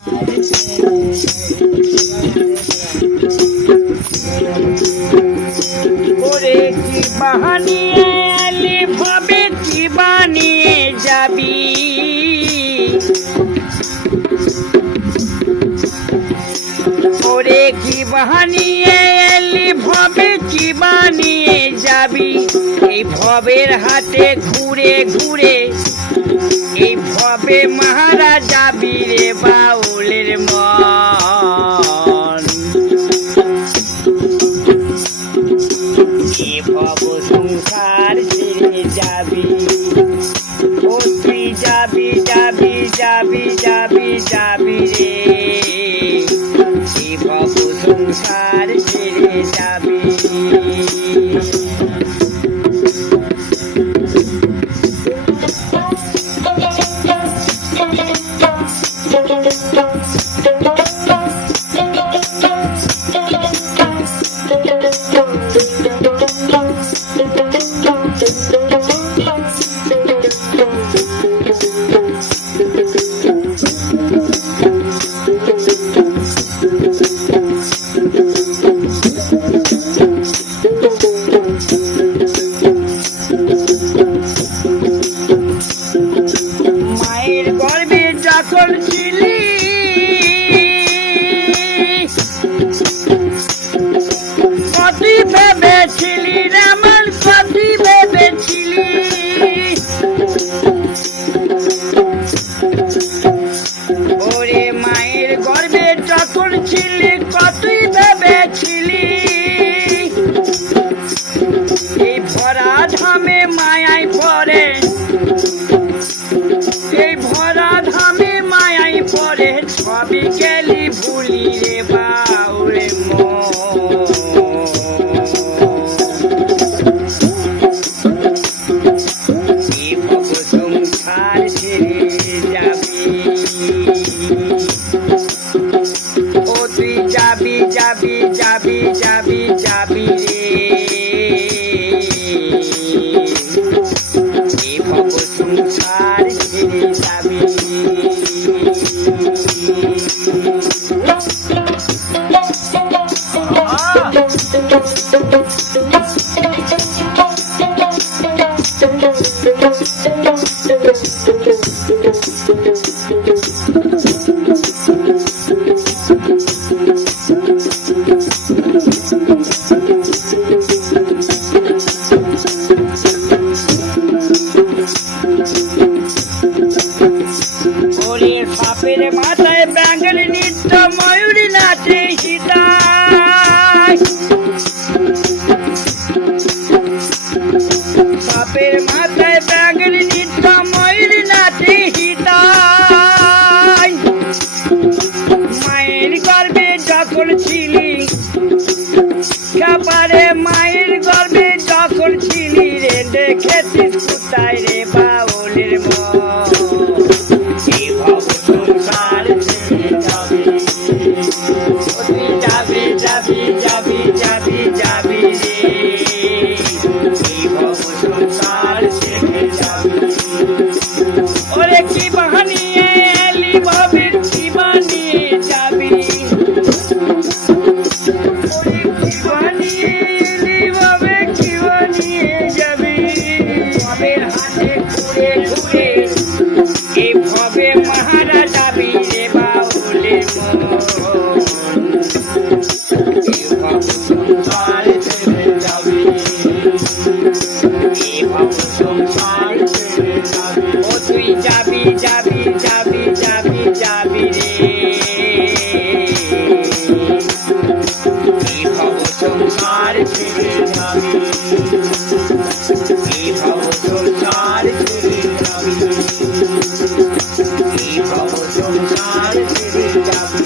ওরে কি বাহানিয়ে এলি ভাবে কি বানিয়ে যাবি, ওরে কি বাহানিয়ে এলি ভবে কি বানিয়ে যাবি। এই ভবের হাতে ঘুরে ঘুরে এই ভবে মারা যাবি রে বাউলের মন। এ ভব সংসার ছেড়ে যাবি, ও তুই যাবি যাবি যাবি যাবি যাবি রে, এ ভব সংসার ছেড়ে যাবি। মায়ের গর্ভে যখন ছিলি কতি ভেবেছিলি রামান, কতি ভেবেছিলি, ওরে মায়ের গর্ভে যখন ছিলি কতই ভেবেছিলি। এই ভরা ধামে মায়াই পড়ে, এই ভরা ধামে মায়াই পড়ে সবই গেলি ভুলি রে বাউরে মন। এই ভব সংসার ছেড়ে যাবি, ও তুই যাবি যাবি যাবি যাবি যাবি রে, এই ভব সংসার ছেড়ে যাবি। ওরে সাপের মাথায় ব্যাঙের নৃত্য ময়ূরী নাচে সীতায়, সাপের মাথায় ব্যাঙের নৃত্য ময়ূরী নাচে সীতায়। মায়ের গর্ভে যখন ছিলি খাবারে, মায়ের গর্ভে যখন ছিলি রে দেখেছিস কোথায় রে বাউলের মন। এই ভব সংসার ছেড়ে যাবি, ও তুই যাবি যাবি যাবি যাবি যাবি রে, এই ভব সংসার ছেড়ে যাবি। ওরে কি বাহানিয়ে এলি ভবে কি বানিয়ে যাবি, কি বানিয়ে এলি ভবে কি বানিয়ে যাবি। ভবের হাতে ঘুরে ঘুরে এই ভবে মারা যাবি রে বাউলের মন। এই ভব সংসার ছেড়ে যাবি, এই ভব সংসার ছেড়ে যাবি, ও তুই যাবি যাবি যাবি যাবি যাবি রে, এই ভব সংসার ছেড়ে যাবি, এই ভব সংসার ছেড়ে যাবি, এই ভব সংসার ছেড়ে যাবি।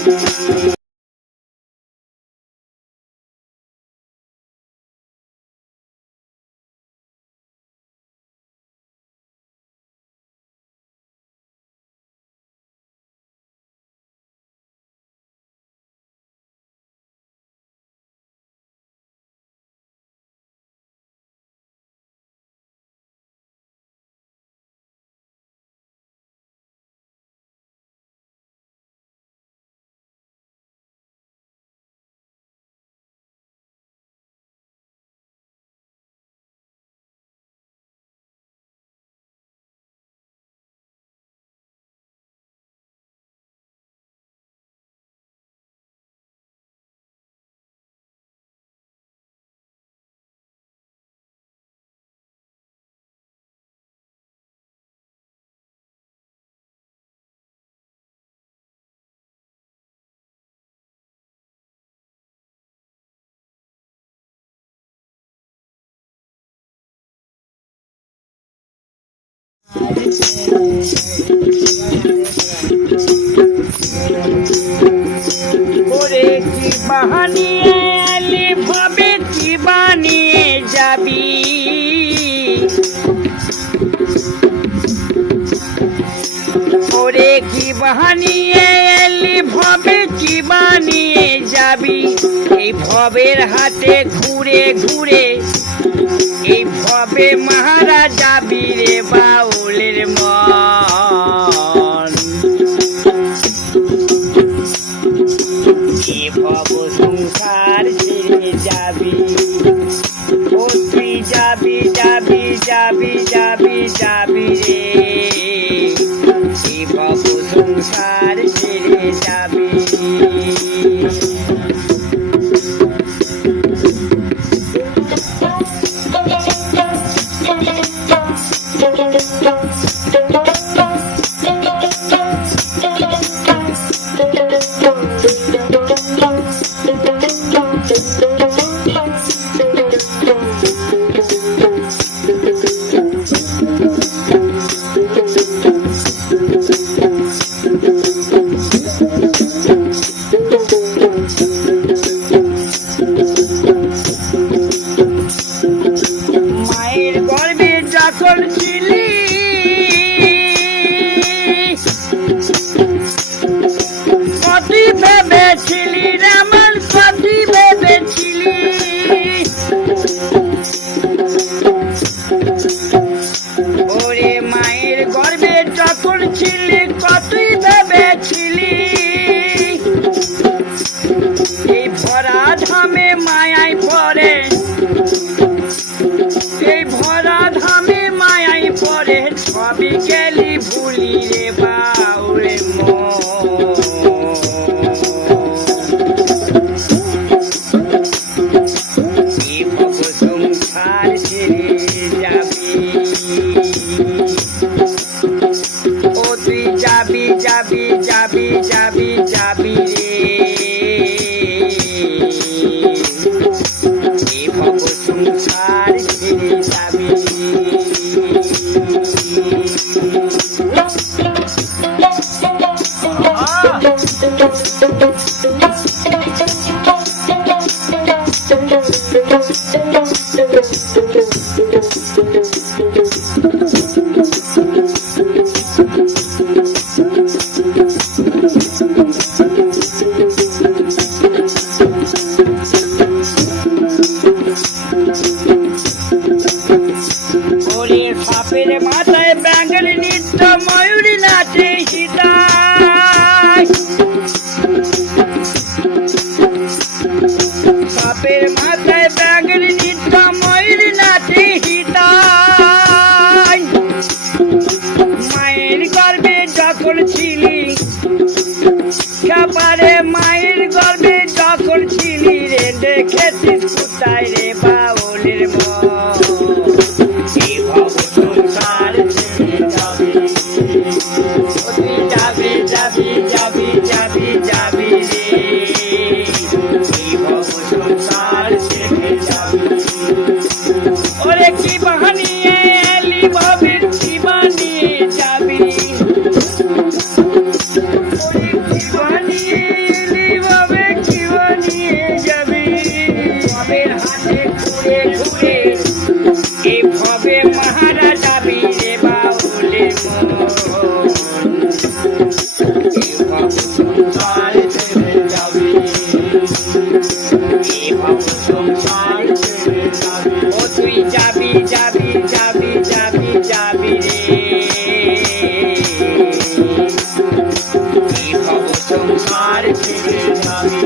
ওরে কি বানিয়ে এলি ভাবে কি বানিয়ে যাবি ওরে কি বানিয়ে এলি ভবে কি বানিয়ে যাবি এই ভবের হাতে ঘুরে ঘুরে এই ভবে মারা যাবি রে বাউলের মন এই ভব সংসার ছেড়ে যাবি ও তুই যাবি যাবি যাবি যাবি যাবি রে এই ভব সংসার ছেড়ে যাবি মায়ের গর্ভে যখন ছিলি কতই ভেবেছিলি রামান কতই ভেবেছিলি ওরে মায়ের গর্ভে যখন ছিলি কতই ভেবেছিলি এই ভরা ধামে মায়ায় পড়ে এই ভরা ধামে মায়াই পড়ে সবই গেলি ভুলি রে বাউরে এই ভব সংসার ছেড়ে যাবি ও তুই যাবি যাবি যাবি যাবি যাবি রে এই ভব সংসার ছেড়ে যাবি ওরে সাপের মাথায় ব্যাঙ্গেল নৃত্য ময়ূরী নাচে সীতায় সাপের মাথায় ব্যাঙ্গেল নৃত্য ময়ূরী নাচে সীতায় মায়ের গর্ভে যখন ছিলি খাবারে মায়ের গর্ভে যখন ছিলি রে দেখেছিস কোথায় রে বাউলের মন এই ভব সংসার ছেড়ে যাবি ও তুই যাবি যাবি যাবি যাবি যাবি রে এই ভব সংসার ছেড়ে যাবি ওরে কি বানিয়ে এলি ভবের কি বানিয়ে যাবি ওরে কি বানিয়ে এলি ভবে কি বানিয়ে যাবি ভবের হাতে ঘুরে ঘুরে এই ভবে মারা যাবি রে বাউলে মন এই ভব সংসার ছেড়ে যাবি এই ভব সংসার ছেড়ে যাবি ও তুই যাবি যাবি যাবি যাবি যাবি রে এই ভব সংসার ছেড়ে যাবি